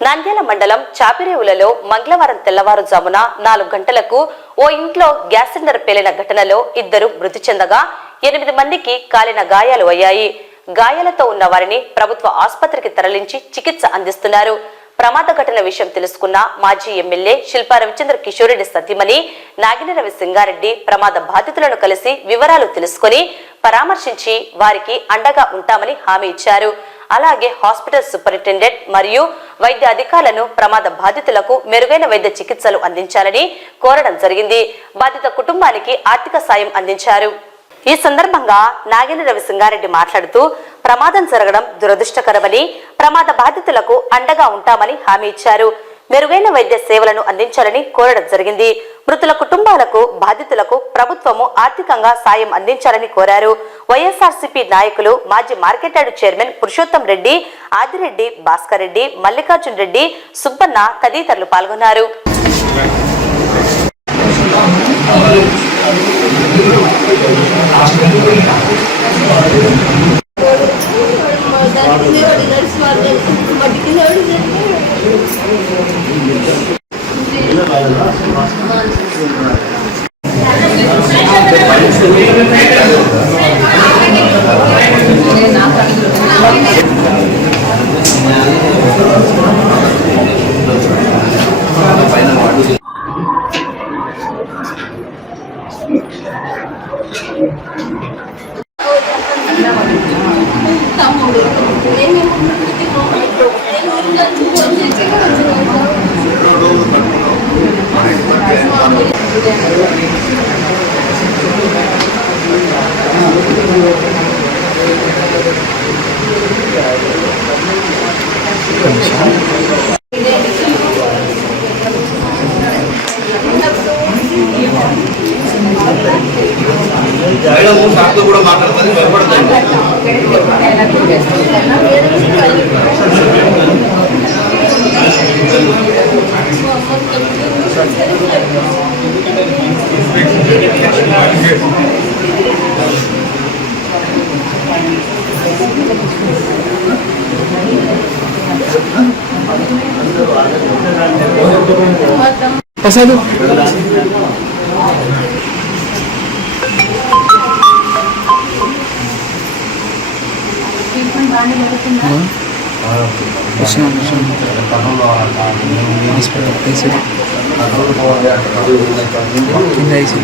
నంద్యాల మండలం చాపిరేవులలో మంగళవారం తెల్లవారుజామున నాలుగు గంటలకు ఓ ఇంట్లో గ్యాస్ సిలిండర్ పేలిన ఘటనలో ఇద్దరు మృతి చెందగా ఎనిమిది మందికి కాలిన గాయాలు అయ్యాయి. గాయాలతో ఉన్న వారిని ప్రభుత్వ ఆసుపత్రికి తరలించి చికిత్స అందిస్తున్నారు. ప్రమాద ఘటన విషయం తెలుసుకున్న మాజీ ఎమ్మెల్యే శిల్పా రవిచంద్ర కిషోరెడ్డి సతీమణి నాగినరవి సింగారెడ్డి ప్రమాద బాధితులను కలిసి వివరాలు తెలుసుకొని పరామర్శించి వారికి అండగా ఉంటామని హామీ ఇచ్చారు. అలాగే హాస్పిటల్ సూపరింటెండెంట్ మరియు వైద్య అధికారులను ప్రమాద బాధితులకు మెరుగైన వైద్య చికిత్సలు అందించాలని కోరడం జరిగింది. బాధిత కుటుంబానికి ఆర్థిక సాయం అందించారు. ఈ సందర్భంగా నాగిని రవి సింగారెడ్డి మాట్లాడుతూ ప్రమాదం జరగడం దురదృష్టకరమని ప్రమాద బాధితులకు అండగా ఉంటామని హామీ ఇచ్చారు. మెరుగైన వైద్య సేవలను అందించాలని కోరడం జరిగింది. మృతుల కుటుంబాలకు బాధితులకు ప్రభుత్వము ఆర్థికంగా సాయం అందించాలని కోరారు. వైఎస్ఆర్సీపీ నాయకులు మాజీ market yard chairman Purushottam Reddy Adireddy Bhaskar Reddy Mallikarjun Reddy Subbanna తదితరులు పాల్గొన్నారు. మేడం సార్తో కూడా మాట్లాడుతుంది భయపడుతుంది ప్రసాద్ కృష్ణ హాస్పిటల్ వేసి కింద వేసి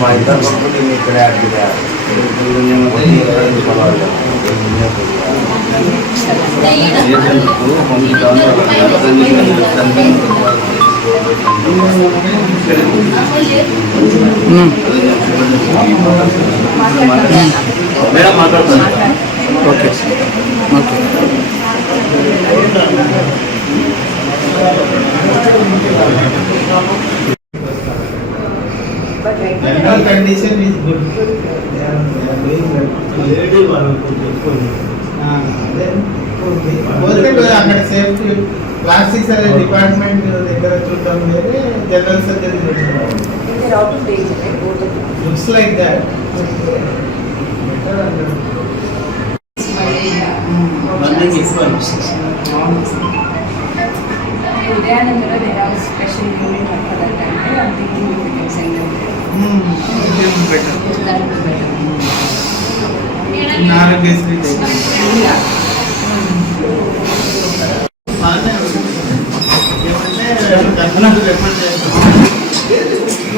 మా ఇద్దరు కొడుకులు ఇక్కడే అడిగిరా మేడం మాట్లాడుతున్నా okay okay Mental condition is good. They are, they are doing well. Lady వాళ్ళు తెచ్చుకోండి then పోతే అక్కడ సేఫ్టీ ప్లాస్టిక్ సర్జరీ డిపార్ట్మెంట్ దగ్గర చూడడం వేరే జనరల్ సర్జరీ చూడడం లుక్స్ లైక్ దాట్ ఉదయానందలో there are special unit for that time. I'm thinking if we can send them there. That would be better. Aarogyasri Yeah.